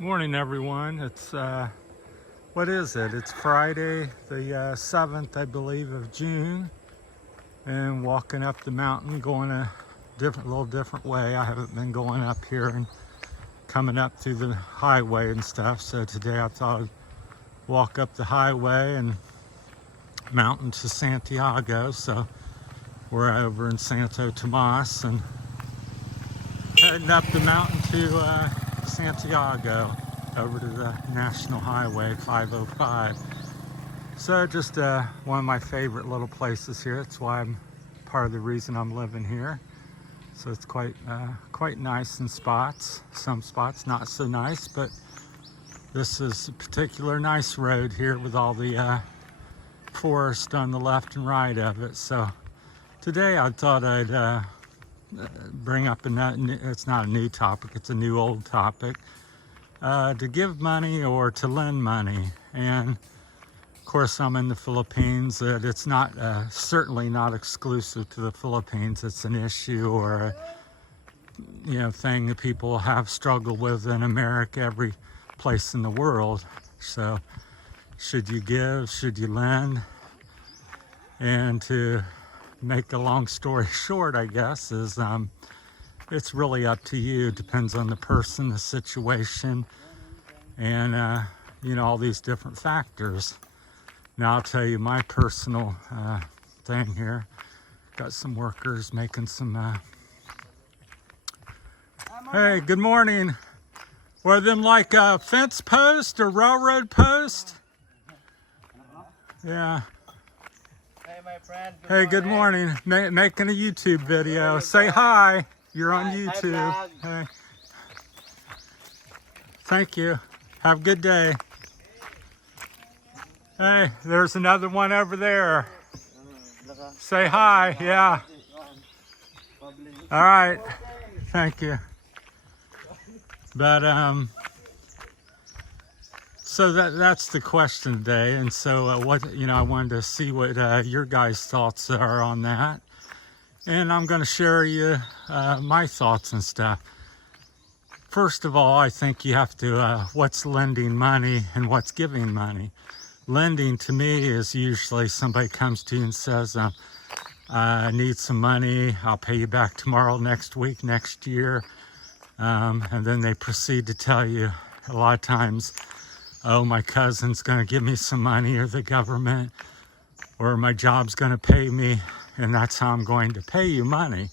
Morning, everyone. It's what is it? It's Friday, the 7th, I believe, of June, and walking up the mountain, going a little different way. I haven't been going up here and coming up through the highway and stuff. So today I thought I'd walk up the highway and mountain to Santiago. So we're over in Santo Tomas and heading up the mountain to Santiago, over to the National Highway 505. So just one of my favorite little places here. It's why I'm part of the reason I'm living here. So it's quite nice in spots. Some spots not so nice, but this is a particular nice road here with all the forest on the left and right of it. So today I thought I'd bring up it's not a new topic, it's a new old topic, to give money or to lend money. And of course I'm in the Philippines. It's not certainly not exclusive to the Philippines. It's an issue or a thing that people have struggled with in America, every place in the world. So should you give, should you lend? And to make a long story short, I guess, is it's really up to you. It depends on the person, the situation, and all these different factors. Now I'll tell you my personal thing here. Got some workers making some hey, good morning. Were them like a fence post or railroad post? Yeah. Hey, my friend. Hey, good morning. Making a YouTube video. Say hi. You're on YouTube. Hey. Thank you. Have a good day. Hey, there's another one over there. Say hi. Yeah. All right. Thank you. But so that's the question today, and so I wanted to see what your guys' thoughts are on that, and I'm going to share you my thoughts and stuff. First of all, I think you have to what's lending money and what's giving money. Lending to me is usually somebody comes to you and says, I need some money, I'll pay you back tomorrow, next week, next year, and then they proceed to tell you a lot of times, oh, my cousin's going to give me some money, or the government, or my job's going to pay me, and that's how I'm going to pay you money.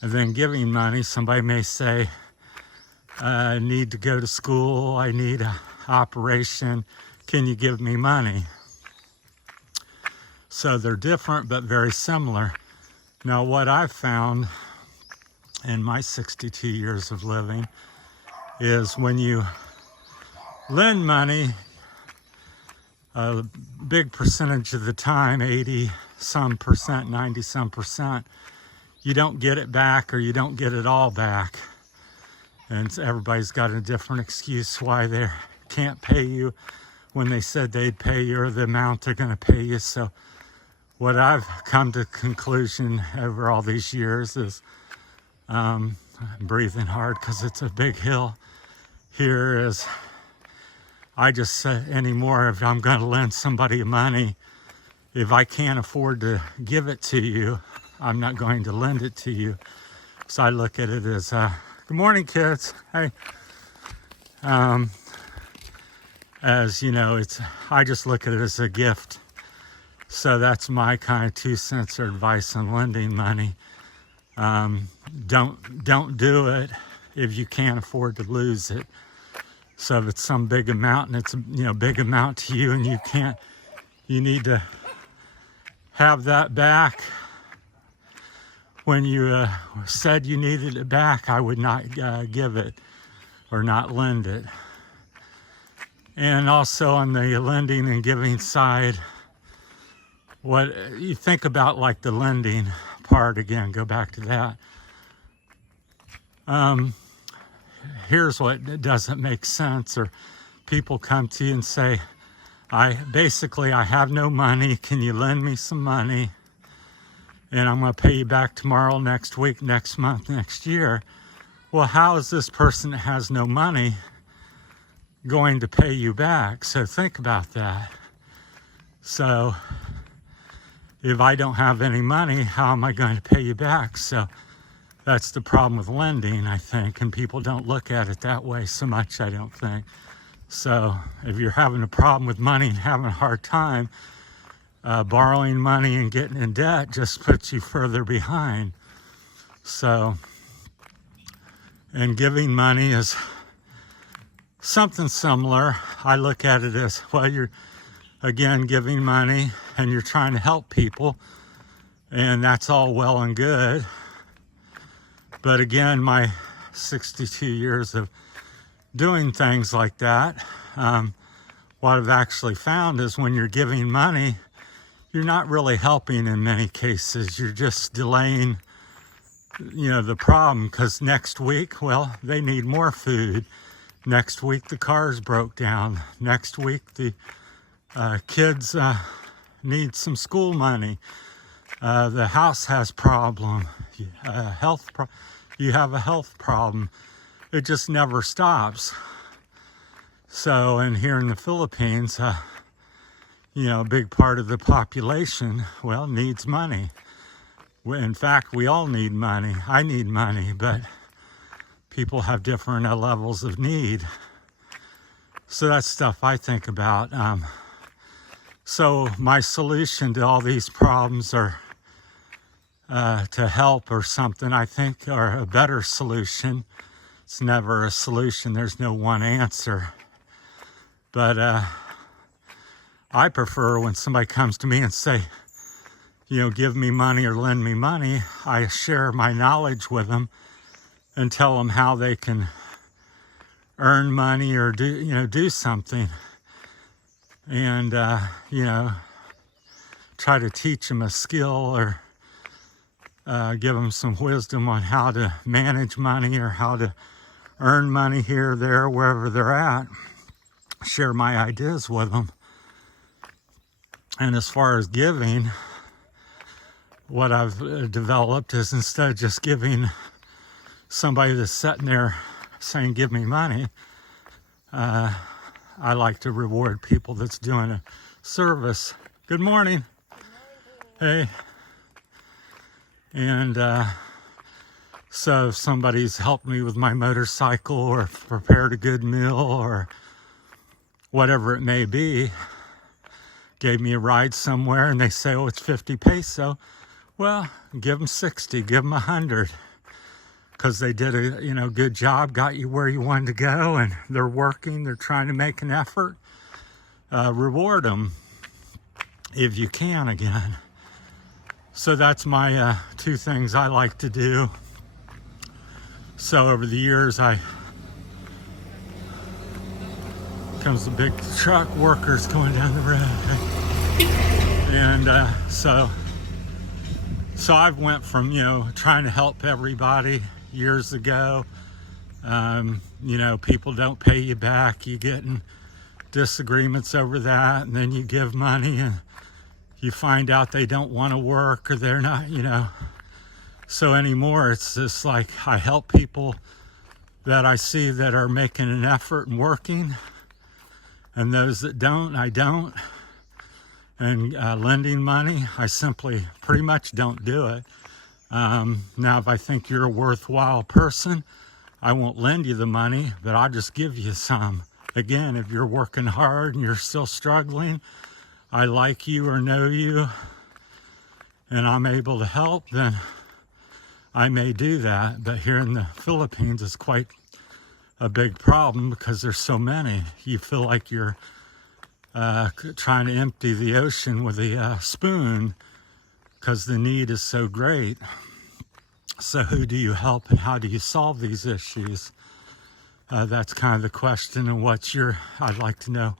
And then giving money, somebody may say, I need to go to school, I need an operation, can you give me money? So they're different but very similar. Now what I've found in my 62 years of living is when you lend money, a big percentage of the time, 80 some percent, 90 some percent, you don't get it back, or you don't get it all back. And everybody's got a different excuse why they can't pay you when they said they'd pay you, or the amount they're going to pay you. So what I've come to conclusion over all these years is, I'm breathing hard because it's a big hill here, is I just say anymore, if I'm going to lend somebody money, if I can't afford to give it to you, I'm not going to lend it to you. So I look at it as, good morning, kids. Hey. As you know, I just look at it as a gift. So that's my kind of 2 cents or advice on lending money. Don't do it if you can't afford to lose it. So if it's some big amount, and it's big amount to you, and you need to have that back when you said you needed it back, I would not give it or not lend it. And also on the lending and giving side, what you think about, like the lending part again, go back to that. Here's what doesn't make sense, or people come to you and say, I have no money, can you lend me some money? And I'm going to pay you back tomorrow, next week, next month, next year. Well, how is this person that has no money going to pay you back. So think about that. So if I don't have any money, how am I going to pay you back? So that's the problem with lending, I think, and people don't look at it that way so much, I don't think. So if you're having a problem with money and having a hard time, borrowing money and getting in debt just puts you further behind. So, and giving money is something similar. I look at it as, well, you're, again, giving money and you're trying to help people, and that's all well and good. But again, my 62 years of doing things like that, what I've actually found is when you're giving money, you're not really helping in many cases. You're just delaying, the problem, because next week, well, they need more food. Next week, the cars broke down. Next week, the kids need some school money. The house has problem. You have a health problem. It just never stops. So, and here in the Philippines, a big part of the population, well, needs money. In fact, we all need money. I need money, but people have different levels of need. So that's stuff I think about. So my solution to all these problems are to help or something, I think, or a better solution. It's never a solution. There's no one answer. But I prefer when somebody comes to me and say, give me money or lend me money, I share my knowledge with them and tell them how they can earn money or do something. And, try to teach them a skill or give them some wisdom on how to manage money or how to earn money here, there, wherever they're at. Share my ideas with them. And as far as giving, what I've developed is instead of just giving somebody that's sitting there saying, give me money, I like to reward people that's doing a service. Good morning. Hey. And so if somebody's helped me with my motorcycle or prepared a good meal or whatever it may be, gave me a ride somewhere and they say, oh, it's 50 peso. Well, give them 60, give them 100, because they did a good job, got you where you wanted to go, and they're working, they're trying to make an effort. Reward them if you can again. So that's my two things I like to do. So over the years, comes the big truck workers going down the road. And so I've went from, trying to help everybody years ago. People don't pay you back. You get in disagreements over that, and then you give money and you find out they don't want to work or they're not, So anymore, it's just like I help people that I see that are making an effort and working, and those that don't, I don't. And lending money, I simply pretty much don't do it. Now, if I think you're a worthwhile person, I won't lend you the money, but I'll just give you some. Again, if you're working hard and you're still struggling, I like you or know you, and I'm able to help, then I may do that. But here in the Philippines, it's quite a big problem because there's so many. You feel like you're trying to empty the ocean with a spoon because the need is so great. So who do you help and how do you solve these issues? That's kind of the question, and I'd like to know.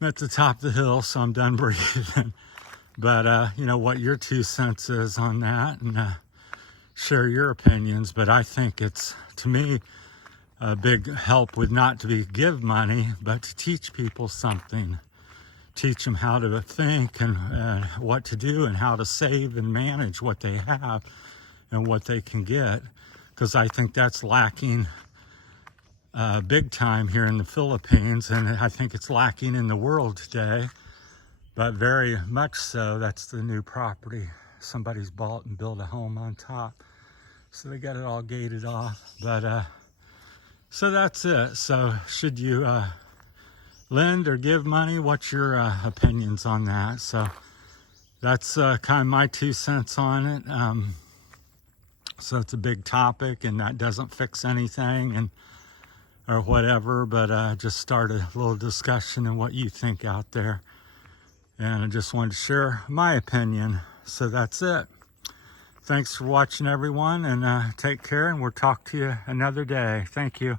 I'm at the top of the hill, so I'm done breathing. But, what your 2 cents is on that, and share your opinions. But I think it's, to me, a big help would not to be give money, but to teach people something. Teach them how to think and what to do and how to save and manage what they have and what they can get. Because I think that's lacking big time here in the Philippines, and I think it's lacking in the world today, but very much so. That's the new property. Somebody's bought and built a home on top. So they got it all gated off. But so that's it. So should you lend or give money? What's your opinions on that? So that's kind of my 2 cents on it. So it's a big topic, and that doesn't fix anything and or whatever, but just start a little discussion and what you think out there. And I just wanted to share my opinion. So that's it. Thanks for watching, everyone, and take care, and we'll talk to you another day. Thank you.